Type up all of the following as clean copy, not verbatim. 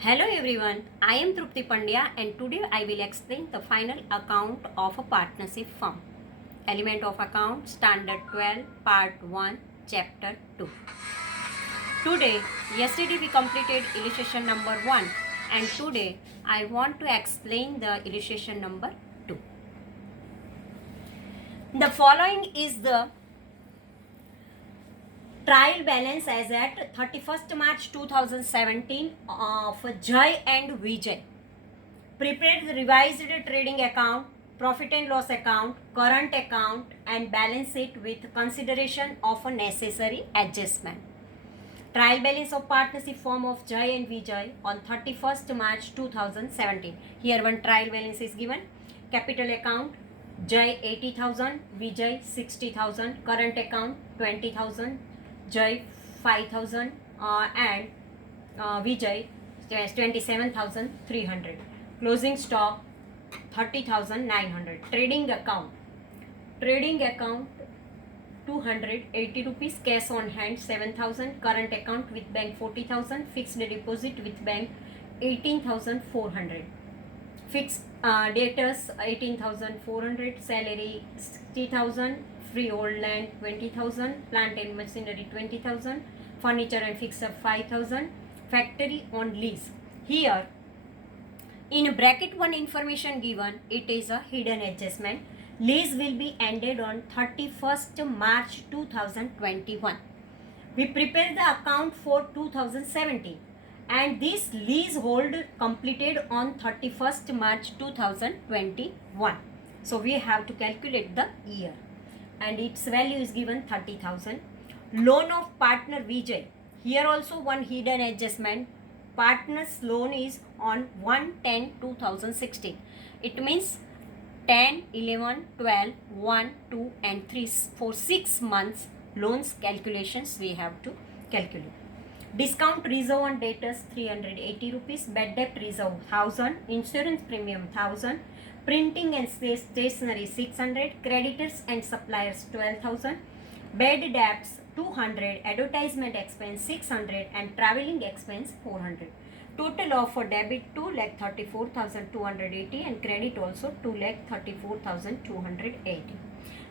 Hello everyone, I am Trupti Pandya and today I will explain the final account of a partnership firm. Element of account standard 12 part 1 chapter 2. Yesterday we completed illustration number 1 and today I want to explain the illustration number 2. The following is the trial balance as at 31st March 2017 of Jai and Vijay. Prepared the revised trading account, profit and loss account, current account and balance sheet with consideration of a necessary adjustment. Trial balance of partnership firm of Jai and Vijay on 31st March 2017. Here one trial balance is given. Capital account Jai 80,000, Vijay 60,000, current account 20,000, Jai 5,000 and Vijay 27,300. Closing stock 30,900. Trading account 280 rupees, cash on hand 7,000, current account with bank 40,000, fixed deposit with bank 18,400, fixed debtors 18,400, salary 60,000, freehold land 20,000, plant and machinery 20,000, furniture and fixture 5,000, factory on lease. Here in bracket 1 information given, it is a hidden adjustment. Lease will be ended on 31st March 2021. We prepare the account for 2017 and this leasehold completed on 31st March 2021. So we have to calculate the year and its value is given 30,000. Loan of partner Vijay. Here also one hidden adjustment. Partner's loan is on 1/10/2016. It means 10, 11, 12, 1, 2 and 3 for 6 months loans calculations we have to calculate. Discount reserve on debtors 380 rupees, bad debt reserve 1000, insurance premium 1000, printing and stationery 600, creditors and suppliers 12,000, bad debts 200, advertisement expense 600 and traveling expense 400. Total of debit 2,34,280 and credit also 2,34,280.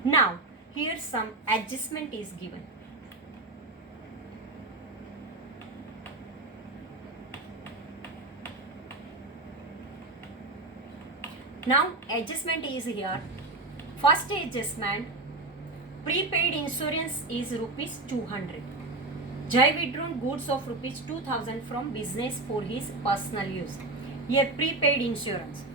Now here some adjustment is given. Now adjustment is here. First adjustment, prepaid insurance is rupees 200. Jai withdrawn goods of rupees 2,000 from business for his personal use. Here prepaid insurance.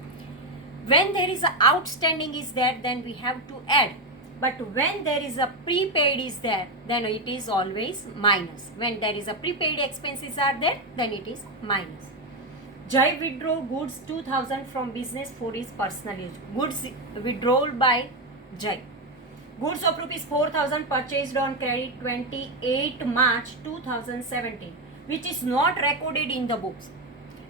When there is a outstanding is there, then we have to add. But when there is a prepaid is there, then it is always minus. When there is a prepaid expenses are there, then it is minus. Jai withdraw goods 2,000 from business for his personal use. Goods withdrawal by Jai. Goods of rupees 4,000 purchased on credit 28 March 2017, which is not recorded in the books.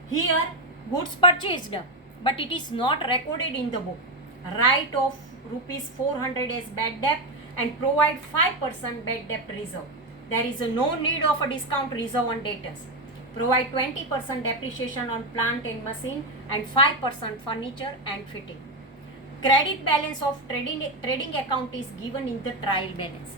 Here goods purchased, but it is not recorded in the book. Write off rupees 400 as bad debt and provide 5% bad debt reserve. There is no need of a discount reserve on debtors. Provide 20% depreciation on plant and machine and 5% furniture and fitting. Credit balance of trading account is given in the trial balance.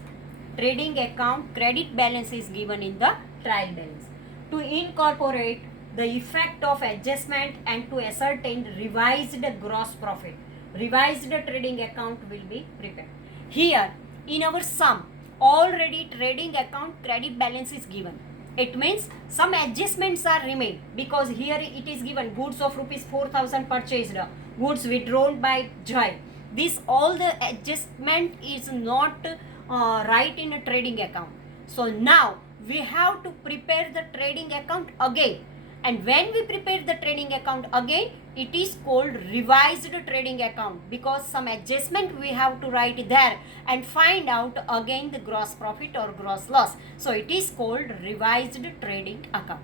Trading account credit balance is given in the trial balance. To incorporate the effect of adjustment and to ascertain revised gross profit, revised trading account will be prepared. Here in our sum, already trading account credit balance is given. It means some adjustments are remained because here it is given goods of rupees 4,000 purchased, goods withdrawn by Jai. This all the adjustment is not right in a trading account. So now we have to prepare the trading account again. And when we prepare the trading account again, it is called revised trading account because some adjustment we have to write there and find out again the gross profit or gross loss. So it is called revised trading account.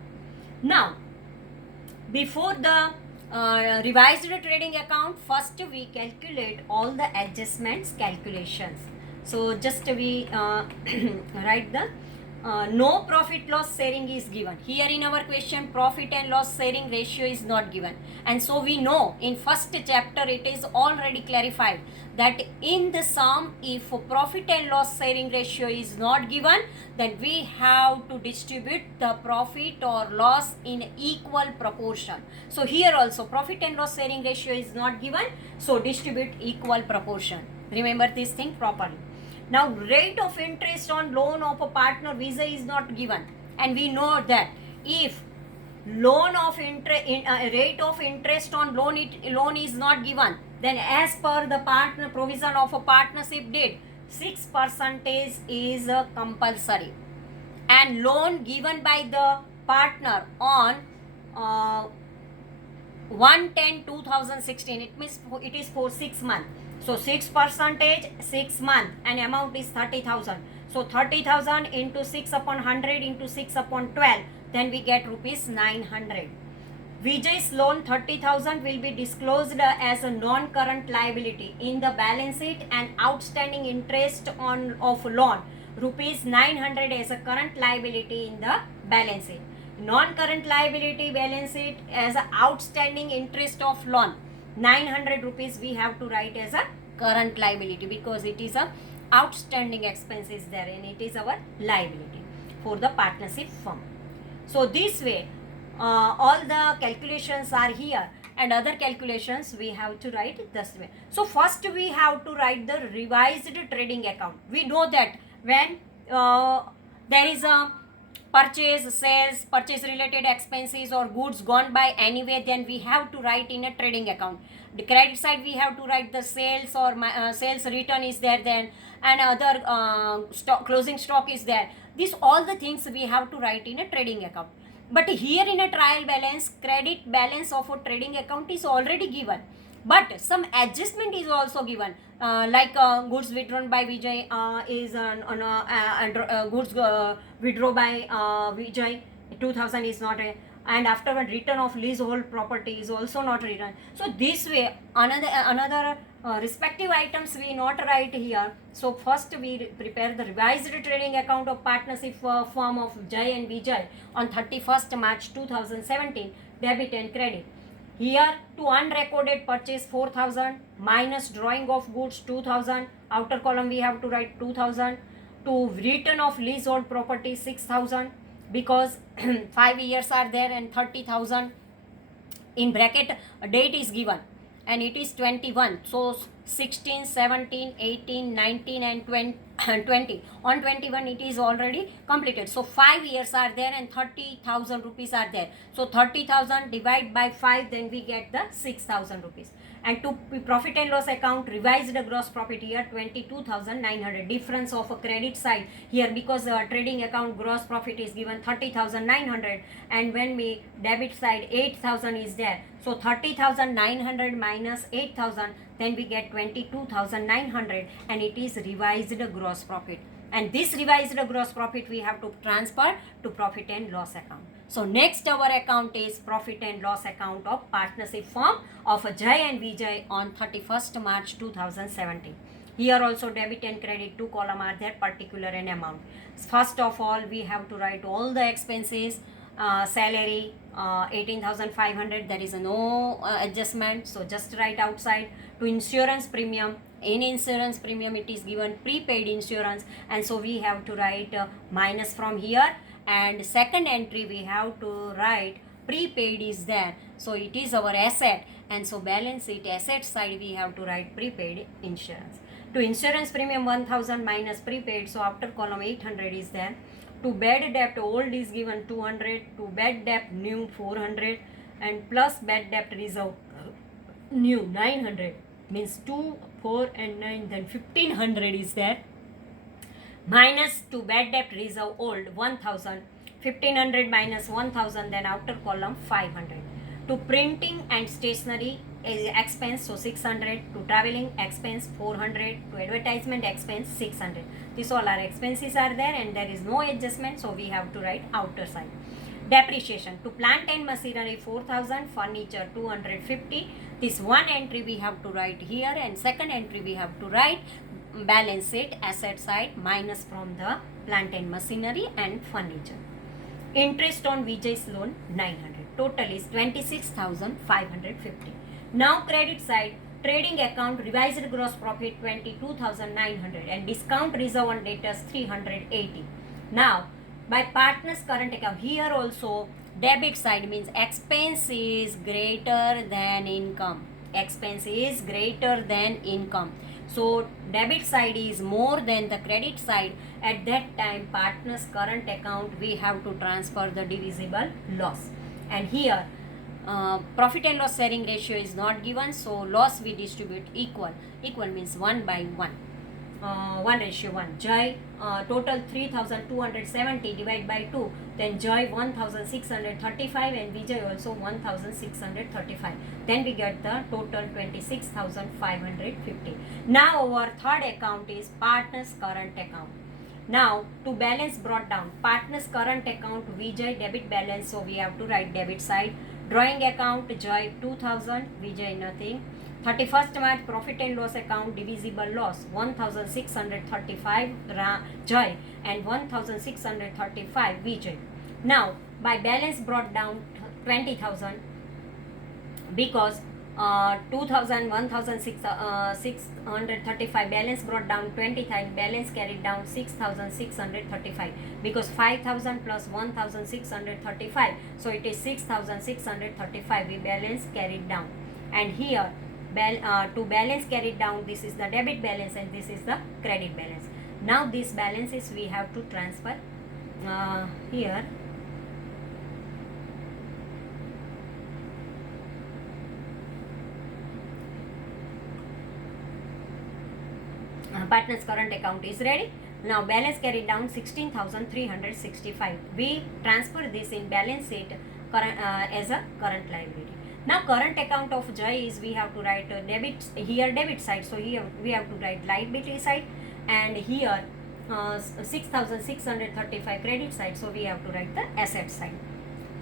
Now, before the revised trading account, first we calculate all the adjustments calculations. So just we write the no profit loss sharing is given. Here in our question, profit and loss sharing ratio is not given. And so we know in first chapter it is already clarified that in the sum, if profit and loss sharing ratio is not given, then we have to distribute the profit or loss in equal proportion. So here also profit and loss sharing ratio is not given, so distribute equal proportion. Remember this thing properly. Now, rate of interest on loan of a partner visa is not given, and we know that if rate of interest on loan is not given, then as per the partner provision of a partnership deed, 6% is compulsory, and loan given by the partner on 1/10/2016, it means it is for 6 months. So 6%, 6 months, and amount is 30,000. So 30,000 into 6 upon 100 into 6 upon 12, then we get rupees 900. Vijay's loan 30,000 will be disclosed as a non-current liability in the balance sheet, and outstanding interest of loan rupees 900 as a current liability in the balance sheet. Non-current liability balance sheet as a outstanding interest of loan 900 rupees we have to write as a current liability, because it is a outstanding expenses there and it is our liability for the partnership firm. So this way all the calculations are here, and other calculations we have to write this way. So first we have to write the revised trading account. We know that when there is a purchase, sales, purchase related expenses or goods gone by anyway, then we have to write in a trading account. The credit side we have to write the sales or sales return is there then, and other closing stock is there. These all the things we have to write in a trading account. But here in a trial balance, credit balance of a trading account is already given, but some adjustment is also given, like goods withdrawn by Vijay is goods withdrawn by Vijay 2000 is not a, and after a return of leasehold property is also not written. So this way another respective items we not write here. So first we prepare the revised trading account of partnership firm of Jai and Vijay on 31st March 2017, debit and credit. Here to unrecorded purchase 4,000 minus drawing of goods 2,000, outer column we have to write 2,000, to return of leasehold property 6,000, because 5 years are there, and 30,000 in bracket date is given and it is 21. So 16, 17, 18, 19 and 20. On 21 it is already completed. So 5 years are there and 30,000 rupees are there. So 30,000 divided by 5, then we get the 6,000 rupees. And to profit and loss account, revised the gross profit here 22,900. Difference of a credit side here, because trading account gross profit is given 30,900, and when we debit side 8,000 is there. So 30,900 minus 8,000, then we get 22,900, and it is revised gross profit. And this revised gross profit we have to transfer to profit and loss account. So next our account is profit and loss account of partnership firm of Jai and Vijay on 31st March 2017. Here also debit and credit, 2 column are there, particular and amount. First of all we have to write all the expenses. Salary 18,500, there is no adjustment, so just write outside. To insurance premium, in insurance premium it is given prepaid insurance, and so we have to write minus from here. And second entry we have to write prepaid is there, so it is our asset, and so balance sheet asset side we have to write prepaid insurance. To insurance premium 1,000 minus prepaid, so after column 800 is there. To bad debt old is given 200, to bad debt new 400, and plus bad debt reserve new 900, means 2, 4 and 9, then 1,500 is there. Minus to bad debt reserve old 1,000, 1,500 minus 1,000, then outer column 500. To printing and stationery expense, so 600. To traveling expense 400. To advertisement expense 600. These all our expenses are there, and there is no adjustment, so we have to write outer side. Depreciation, to plant and machinery 4,000, furniture 250. This one entry we have to write here, and second entry we have to write balance sheet asset side minus from the plant and machinery and furniture. Interest on Vijay's loan 900. Total is 26,550. Now credit side, trading account revised gross profit 22,900 and discount reserve on debtors 380. Now by partners current account, here also debit side means expense is greater than income. Expense is greater than income. So debit side is more than the credit side. At that time, partners current account, we have to transfer the divisible loss. And here profit and loss sharing ratio is not given, so loss we distribute equal. Equal means 1 by 1. 1:1. Joy total 3,270 divided by 2. Then Joy 1,635 and Vijay also 1,635. Then we get the total 26,550. Now our third account is partners current account. Now to balance brought down, partners current account Vijay debit balance, so we have to write debit side. Drawing account Joy 2,000, Vijay nothing. 31st March profit and loss account divisible loss 1,635 Joy and 1,635 Vijay. Now by balance brought down 20,000 because 2,000, 1,635 balance brought down 20,000, balance carried down 6,635 because 5,000 plus 1,635, so it is 6,635 we balance carried down. And here to balance carried down, this is the debit balance and this is the credit balance. Now these balances we have to transfer here. Partners current account is ready. Now balance carried down 16,365. We transfer this in balance sheet as a current liability. Now current account of Joy is, we have to write debit here, debit side, so here we have to write liability side, and here 6,635 credit side, so we have to write the asset side.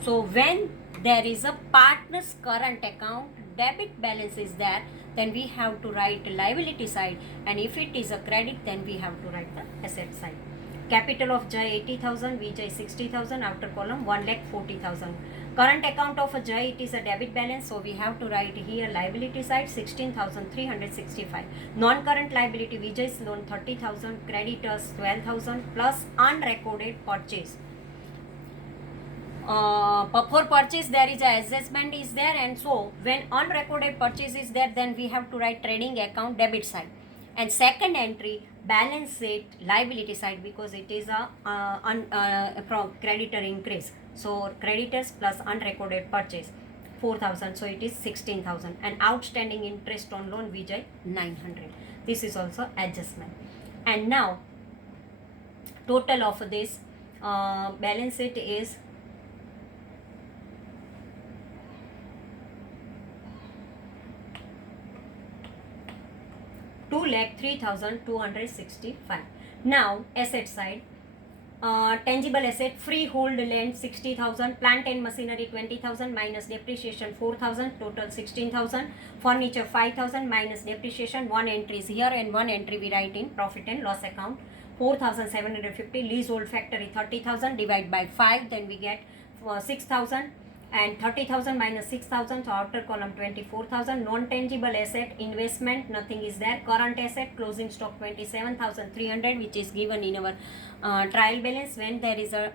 So when there is a partners current account debit balance is there, then we have to write liability side, and if it is a credit, then we have to write the asset side. Capital of Joy 80,000, Vijay 60,000, outer column 1,40,000. Current account of Joy, it is a debit balance, so we have to write here liability side 16,365. Non-current liability Vijay's loan 30,000, creditors 12,000 plus unrecorded purchase. For purchase there is a adjustment is there, and so when unrecorded purchase is there, then we have to write trading account debit side. And second entry balance sheet liability side, because it is a from creditor increase, so creditors plus unrecorded purchase 4,000, so it is 16,000. And outstanding interest on loan Vijay 900. This is also adjustment. And now total of this balance sheet is 2,03,265. Now asset side, tangible asset freehold land 60,000, plant and machinery 20,000 minus depreciation 4,000, total 16,000. Furniture 5,000 minus depreciation, one entry is here and one entry we write in profit and loss account 4,750. Leasehold factory 30,000, divide by 5, then we get 6,000. And 30,000 minus 6,000, so outer column 24,000. Non-tangible asset investment, nothing is there. Current asset closing stock 27,300, which is given in our trial balance when there is a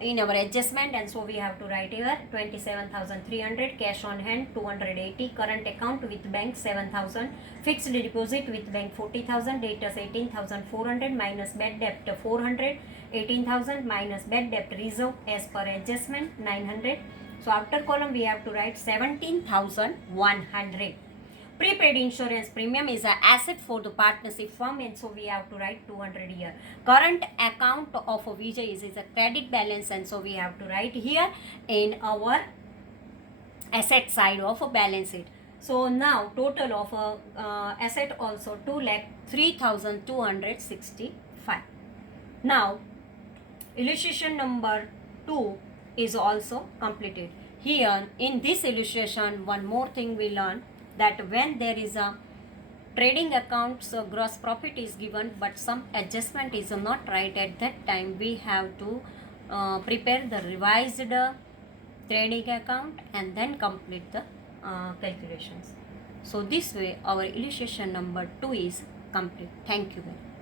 in our adjustment, and so we have to write here 27,300. Cash on hand 280. Current account with bank 7,000. Fixed deposit with bank 40,000. Debtors 18,400 minus bad debt 400. 18,000 minus bad debt reserve as per adjustment 900. So after column we have to write 17,100. Prepaid insurance premium is an asset for the partnership firm, and so we have to write 200 here. Current account of Vijay is a credit balance, and so we have to write here in our asset side of a balance sheet. So now total of asset also 2,03,265. Now illustration number 2 is also completed. Here in this illustration, one more thing we learn, that when there is a trading accounts gross profit is given, but some adjustment is not right at that time. We have to prepare the revised trading account and then complete the calculations. So this way our illustration number 2 is complete. Thank you very much.